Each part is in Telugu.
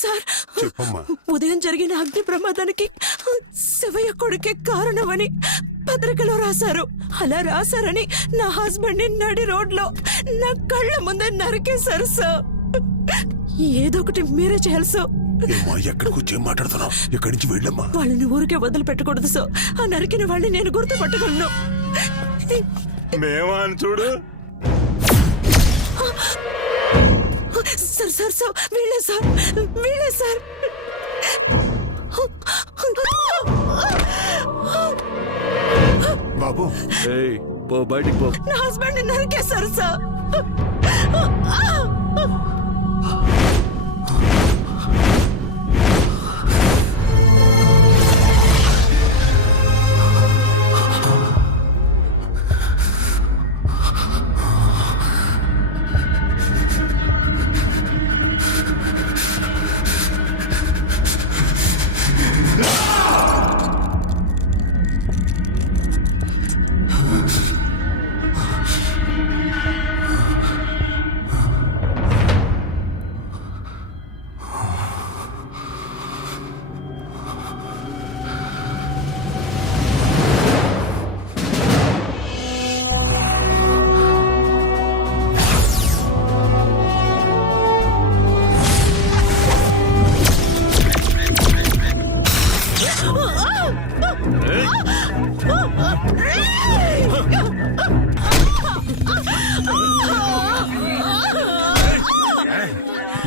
సార్, ఉదయం జరిగిన అగ్ని ప్రమాదానికి శివయ్య కొడుకే కారణమని పత్రికలో రాశారు. అలా రాశారని నా హస్బెండ్ ని నడి రోడ్లో నా కళ్ళ ముందే నరికేశారు సార్. ఏదో ఒకటి మీరే చేయాలి సార్. ఎక్కడికి వచ్చి మాట్లాడుతున్నావు? ఎక్కడి నుంచి వెళ్ళమ్మా? వాళ్ళని ఊరికే వదిలిపెట్టకూడదు సార్. ఆ నరికిన వాళ్ళని నేను గుర్తుపట్టగలను. మేమా చూడు. సార్ సార్ సార్ వీళ్ళే సార్, వీళ్ళే సార్. బాబు పో, బయటికి పో. నా హస్బెండ్ నరికేశారు సార్.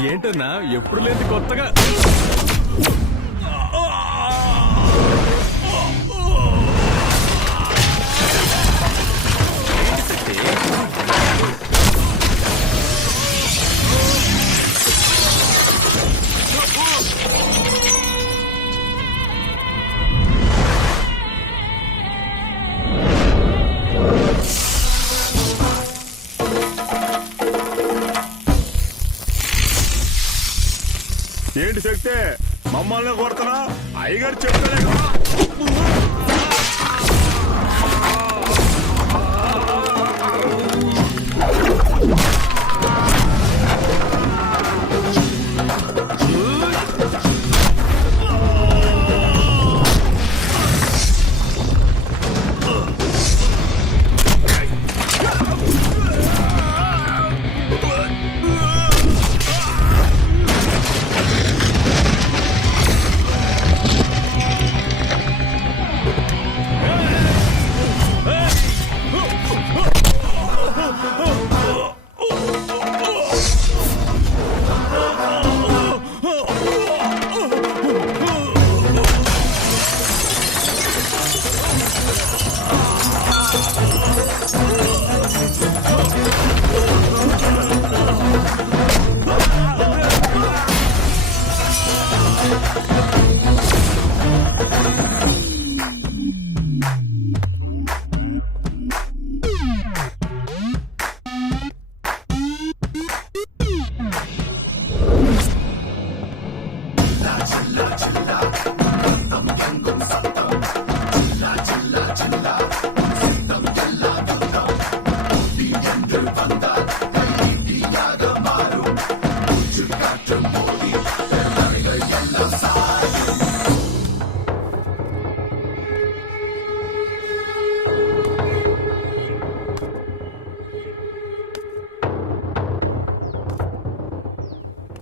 ఏంటన్నా ఎప్పుడు లేదు కొత్తగా? ఏంటి శక్తి మమ్మల్ని కొడుతున్నా? అయ్యగారు చెప్తానే కదా.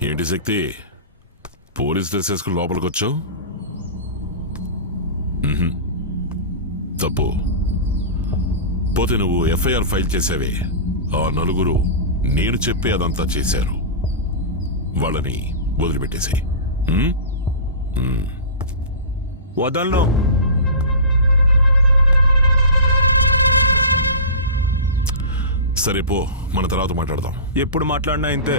ఏంటి శక్తి, పోలీస్ డ్రెస్ వేసుకుని లోపలికి వచ్చావు? తప్పు. పోతే నువ్వు ఎఫ్ఐఆర్ ఫైల్ చేసావే, ఆ నలుగురు నేను చెప్పే అదంతా చేశారు. వాళ్ళని వదిలిపెట్టేసి. వదలను. సరే పో, మన తర్వాత మాట్లాడదాం. ఎప్పుడు మాట్లాడినా ఇంతే.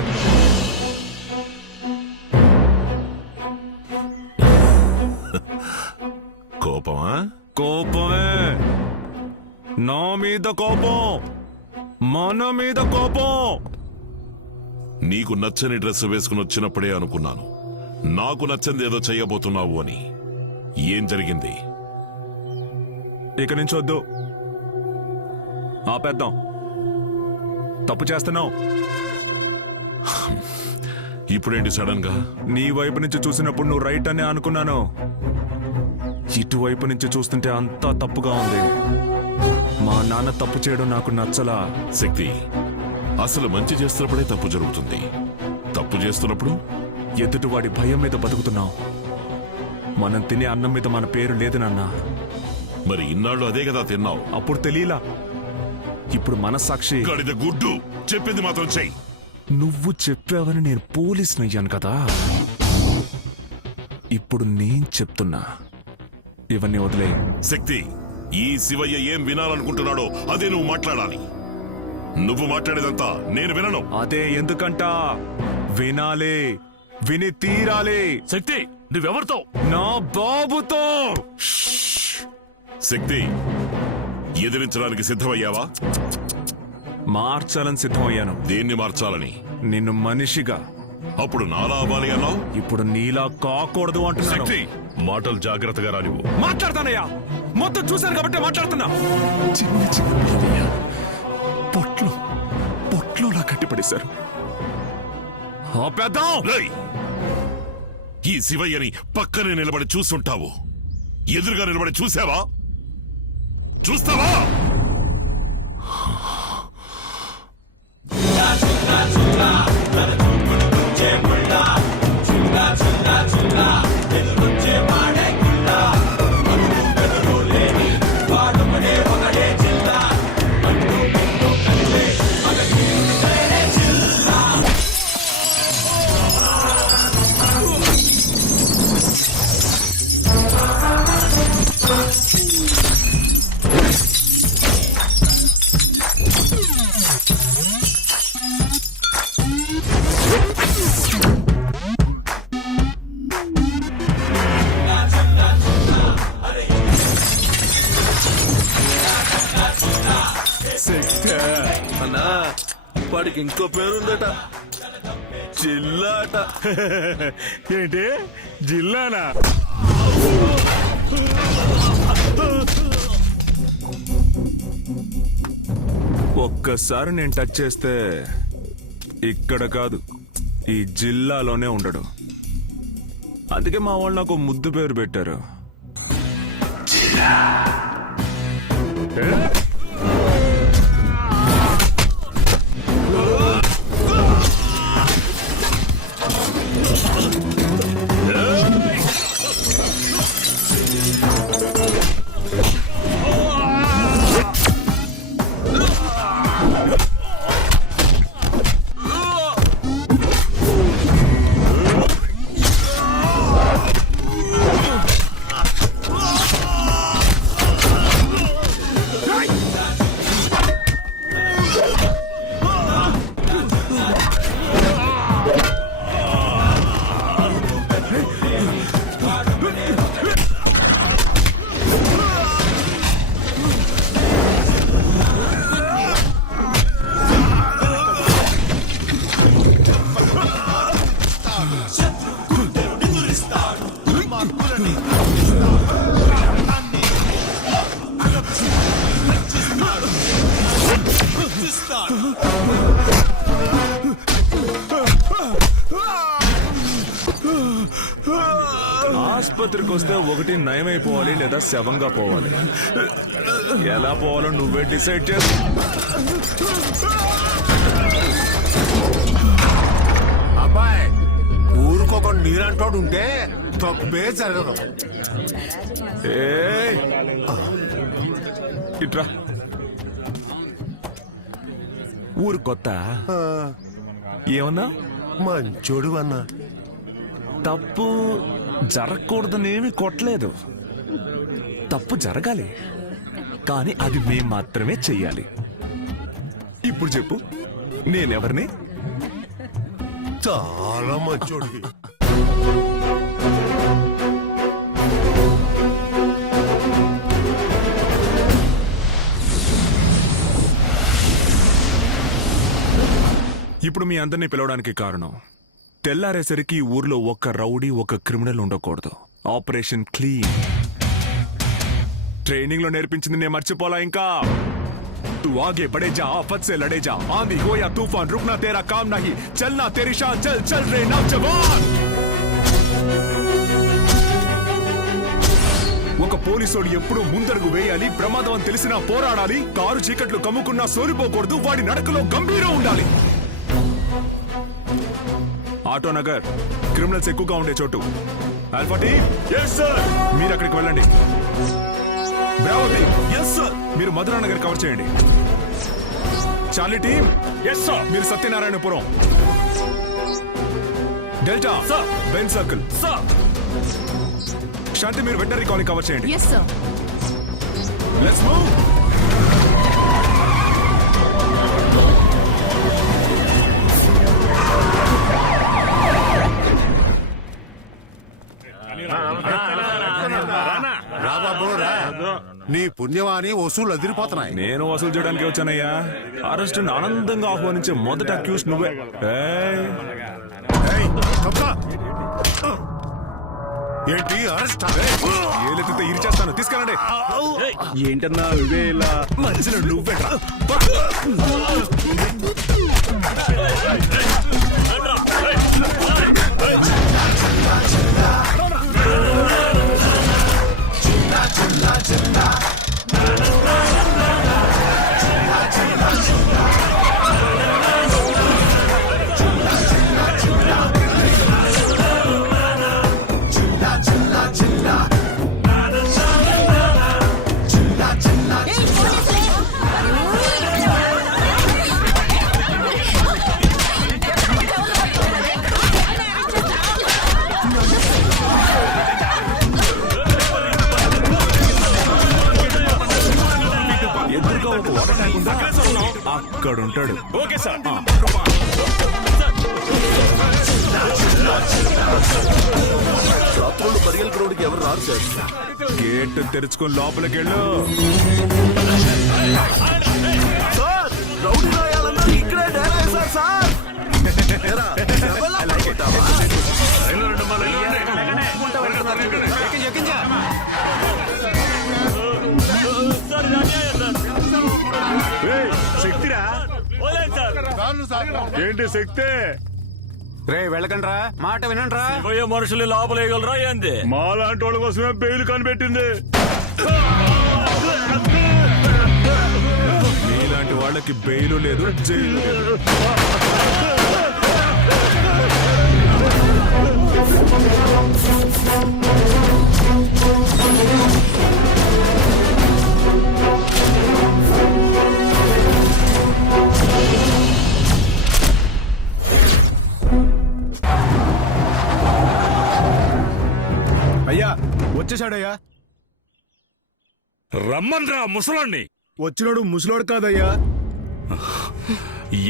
కోపమా? కోపమే. నా మీద కోపం, మన మీద కోపం. నీకు నచ్చని డ్రెస్ వేసుకుని వచ్చినప్పుడే అనుకున్నాను నాకు నచ్చంది ఏదో చెయ్యబోతున్నావు అని. ఏం జరిగింది? ఇక నుంచి వద్దు, ఆపేద్దాం. తప్పు చేస్తున్నావు. ఇప్పుడేంటి సడన్ గా? నీ వైపు నుంచి చూసినప్పుడు నువ్వు రైట్ అనే అనుకున్నాను. ఇటువైపు నుంచి చూస్తుంటే అంతా తప్పుగా ఉంది. మా నాన్న తప్పు చేయడం నాకు నచ్చలా. శక్తి, అసలు మంచి చేస్తున్నప్పుడే తప్పు జరుగుతుంది. తప్పు చేస్తున్నప్పుడు ఎదుటివాడి భయం మీద బతుకుతున్నావు. మనం తినే అన్నం మీద మన పేరు లేదు నాన్న. మరి ఇన్నాళ్ళు అదే కదా తిన్నావు. అప్పుడు తెలియలా. ఇప్పుడు మనస్సాక్షి. గడిద గుడ్డు, చెప్పింది మాత్రం చెయ్యి. నువ్వు చెప్పావని నేను పోలీసునయ్యాను కదా. ఇప్పుడు నేను చెప్తున్నా, ఇవన్నీ వదిలే. శక్తి, ఈ శివయ్య ఏం వినాలనుకుంటున్నాడో అదే నువ్వు మాట్లాడాలి. నువ్వు మాట్లాడేదంతా నేను వినను. అదే ఎందుకంట వినాలే, విని తీరాలి. శక్తి, నువ్వెవరితో? నా బాబుతో. శక్తి, ఎదిరించడానికి సిద్ధమయ్యావా? మార్చాలని సిద్ధమయ్యాను. దేన్ని మార్చాలని? నిన్ను మనిషిగా. అప్పుడు నాలా అవ్వాలి అన్నావు. ఇప్పుడు నీలా కాకూడదు అంటున్నాను. శక్తి, మాటలు జాగ్రత్తగా రానివ్వు. మాట్లాడతానయ్యా, మొత్తం చూశాను కాబట్టి మాట్లాడుతున్నా. చిన్న చిన్న పిల్లలయ్యా, పొట్లోలా కట్టిపడేశారు. రేయ్, ఈ శివయ్యని పక్కనే నిలబడి చూస్తుంటావు. ఎదురుగా నిలబడి చూసావా? చూస్తావా? అన్నా, వాడికి ఇంకో పేరుందట, జిల్లాట. ఏంటి జిల్లానా? ఒక్కసారి నేను టచ్ చేస్తే ఇక్కడ కాదు, ఈ జిల్లాలోనే ఉండడు. అందుకే మా వాళ్ళు నాకు ముద్దు పేరు పెట్టారు. ఆసుపత్రికి వస్తే ఒకటి నయమైపోవాలి లేదా శవంగా పోవాలి. ఎలా పోవాలో నువ్వే డిసైడ్ చేసు. అబ్బాయి, ఊరికొక నీరంటోడు ఉంటే తప్పే జరగదు. ఏయ్, ఇట్రా. ఊరు కొత్త ఏమన్నా? మంచోడు అన్నా. తప్పు జరగకూడదనేమి కొట్టలేదు. తప్పు జరగాలి, కానీ అది మేం మాత్రమే చెయ్యాలి. ఇప్పుడు చెప్పు, నేనెవరిని? చాలా మంచోడు. ఇప్పుడు మీ అందరినీ పిలవడానికి కారణం, తెల్లారేసరికి ఈ ఊర్లో ఒక్క రౌడీ, ఒక్క క్రిమినల్ ఉండకూడదు. Operation clean. ట్రైనింగ్ లో నేర్పించింది నేను మర్చిపోలా. ఇంకా तू आगे बढ़े जा, आफत से लड़े जा, आंधी हो या तूफान रुकना तेरा काम नहीं, चलना तेरी शान, चल चल रे नौजवान. ఒక పోలీసోడు ఎప్పుడు ముందడుగు వేయాలి, ప్రమాదం అని తెలిసినా పోరాడాలి, కారు చీకట్లు కమ్ముకున్నా సోలిపోకూడదు, వాడి నడకలో గంభీరం ఉండాలి. ఆటో నగర్ క్రిమినల్స్ ఎక్కువగా ఉండే చోటు. ఆల్ఫా టీమ్ మీరు అక్కడికి వెళ్ళండి. బ్రావో టీమ్ మీరు మధురా నగర్ కవర్ చేయండి. చార్లీ టీమ్ మీరు Satyanarayanapuram. Delta Benz Circle. Shanti మీరు వెటనరీ కాలనీ కవర్ చేయండి. Let's move. రా బాబు రా. నీ పుణ్యమాని వసూలు అదిరిపోతున్నాయి. నేను వసూలు చేయడానికి వచ్చానయ్యా. అరెస్ట్ ఆనందంగా ఆహ్వానించే మొదట అక్యూస్ నువ్వే. ఏయ్, తప్పుకో. ఏంటి అరెస్ట్? ఏలెత్తితే ఇరిచేస్తాను, తీసుకెళ్ళండి. ఏంటన్నా నువ్వే ఇలా మధ్యలో నువ్వే రా. ఎదురుగా ఒక వాటర్ ట్యాంక్ ఉందా? అక్కడ ఉంటాడు. Okay sir. రాత్రులు బరియల్ గ్రౌండ్కి ఎవరు రారు సార్. గేట్ తెరుచుకొని లోపలికి వెళ్ళు. సార్ రౌడీ రాయాలన్నా ఇక్కడే డేరా వేశారు సార్. ఏరా, ఎవరిలా పడుకుంటావా? శక్తిరా ఏంటి శక్తి? రే వెళ్ళకండి రా, మాట వినండి రా. మనుషులు లోపలేయగలరా ఏంది? మాలాంటి వాళ్ళ కోసమే బెయిల్ కనిపెట్టింది. మీలాంటి వాళ్ళకి బెయిలు లేదు, జైలు లేదు. అయ్యా వచ్చేసాడయ్యా. రమ్మన్రా ముసలాన్ని. వచ్చినాడు ముసలోడు కాదయ్యా.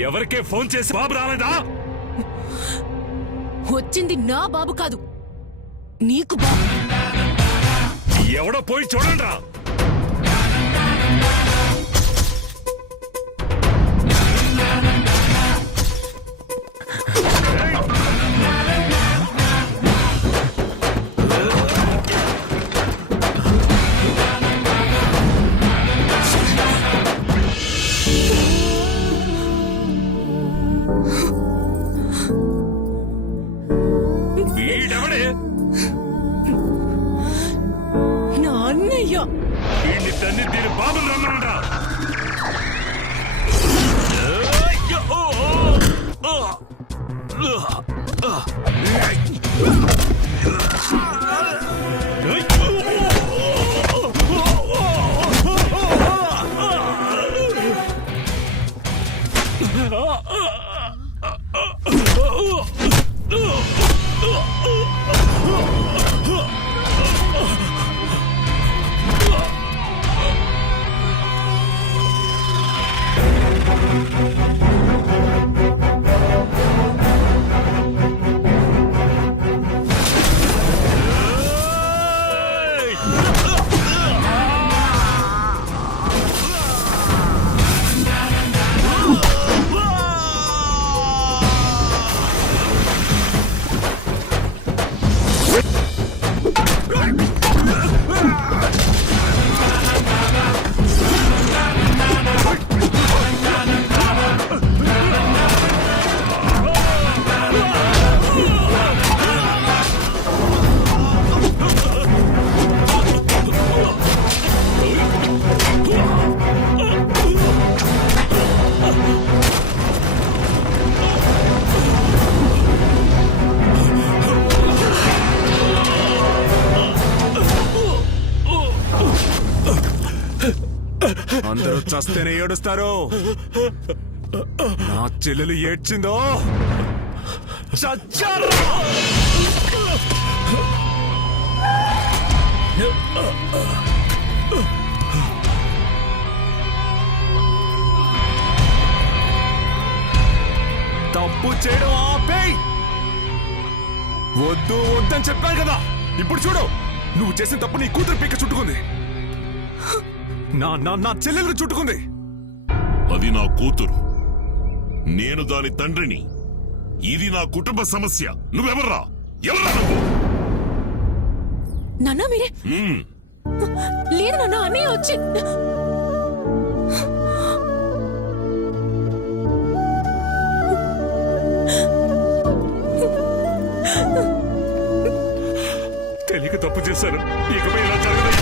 ఎవరికే ఫోన్ చేసి బాబు రాలేదా? వచ్చింది నా బాబు కాదు, నీకు బాబు. ఎవడో పోయి చూడండిరా. వీడెవడే? నా అన్నయ్య. వీడిని తన్ని దీని బాబుని రమ్మనండ్రా. అందరూ చస్తేనే ఏడుస్తారు. నా చెల్లెలు ఏడ్చిందో చచ్చారు. తప్పు చేయడం ఆపేయ్. వద్దు వద్దని చెప్పాను కదా. ఇప్పుడు చూడు, నువ్వు చేసిన తప్పు నీ కూతురు పీక చుట్టుకుంది. నా నా నా చెల్లెలు చుట్టుకుంది. అది నా కూతురు, నేను దాని తండ్రిని. ఇది నా కుటుంబ సమస్య. నువ్వెవర్రా? ఎవర్రా నువ్వు? నాన్న మీరే లేదు నాన్న, అన్నయ్య వచ్చి తెలియక తప్పు చేశాను. ఇకపై ఇలా జరగదు.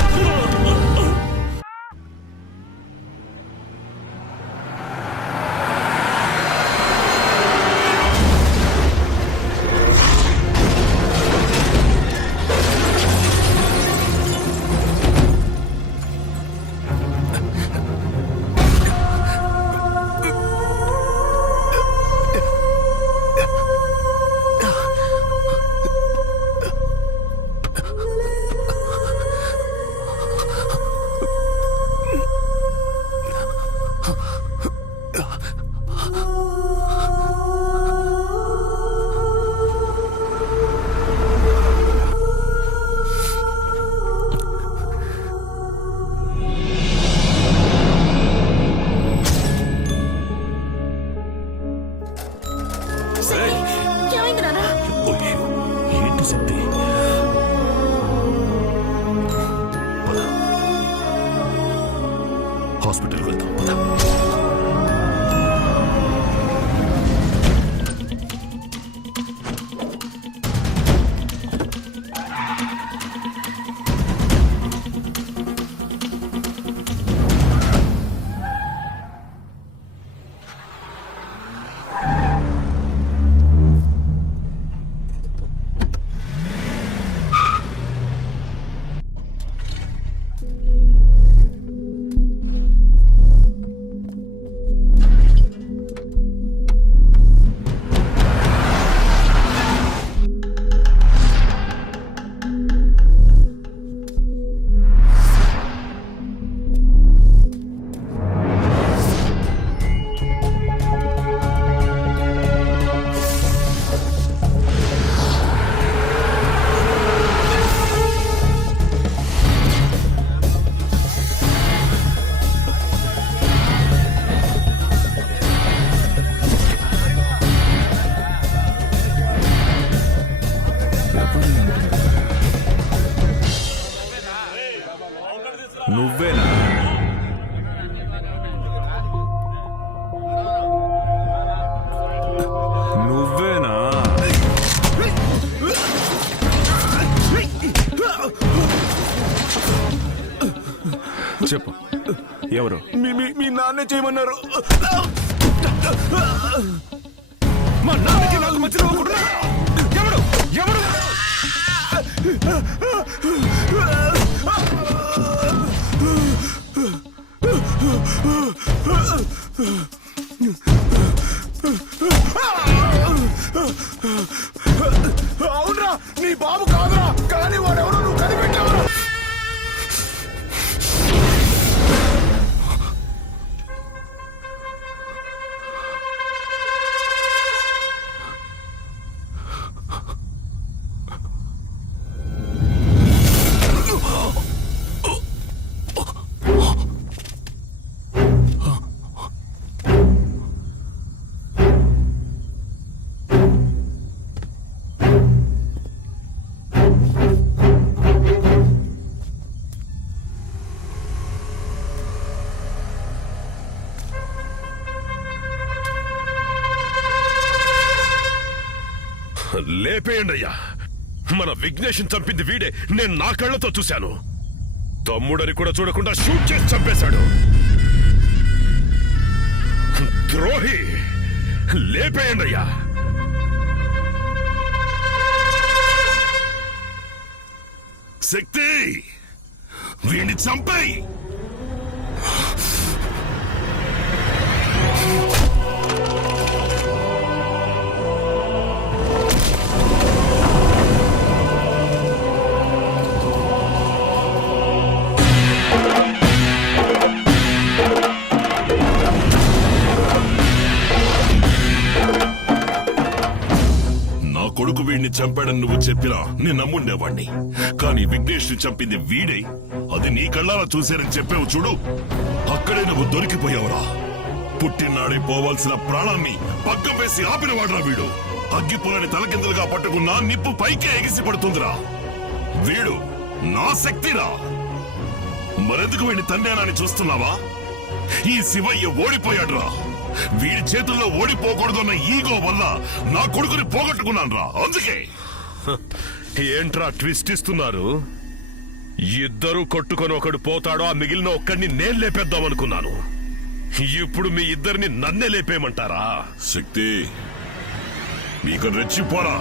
ఏమైంది నాన్న? ఏంటి శక్తి? హాస్పిటల్కి వెళ్తాం. పద. నువ్వేనా? నువ్వేనా? చెప్పు, ఎవరు? మీ నాన్నే చేయమన్నారు. మా నాన్నకి నాకు మధ్యలో ఒకడు. ఎవడు? ఎవడు? అవునరా, నీ బాబు కాదురా, కానీ వాడెవడో నువ్వు కనిపెట్టావరా. లేపేయండి అయ్యా. మన విఘ్నేష్ని చంపింది వీడే, నేను నా కళ్ళతో చూశాను. తమ్ముడని కూడా చూడకుండా షూట్ చేసి చంపేశాడు. ద్రోహి, లేపేయండి అయ్యా. శక్తి, వీడిని చంపేయి. కొడుకు వీడిని చంపాడని నువ్వు చెప్పినా నేను నమ్ముండేవాణ్ణి. కానీ విఘ్నేష్ ని చంపింది వీడే, అది నీ కళ్ళారా చూశారని చెప్పావు చూడు, అక్కడే నువ్వు దొరికిపోయావురా. పుట్టినాడే పోవాల్సిన ప్రాణాన్ని పక్క వేసి ఆపినవాడురా వీడు. అగ్గిపుల్లని తలకిందులుగా పట్టుకున్నా నిప్పు పైకే ఎగిసి పడుతుందిరా. వీడు నా శక్తిరా. మరెందుకు వీడిని తండ్రి చూస్తున్నావా? ఈ శివయ్య ఓడిపోయాడురా. వీడి చేతుల్లో ఓడిపోకూడదన్న ఈగో వల్ల నా కొడుకుని పోగొట్టుకున్నాను రా. అందుకే ఏంట్రా ట్విస్ట్ ఇస్తున్నారు? ఇద్దరు కొట్టుకొని ఒకడు పోతాడో, ఆ మిగిలిన ఒక్కడిని నేను లేపేద్దాం అనుకున్నాను. ఇప్పుడు మీ ఇద్దరిని నన్నే లేపేయమంటారా? శక్తి, మీకు రెచ్చిపోరా.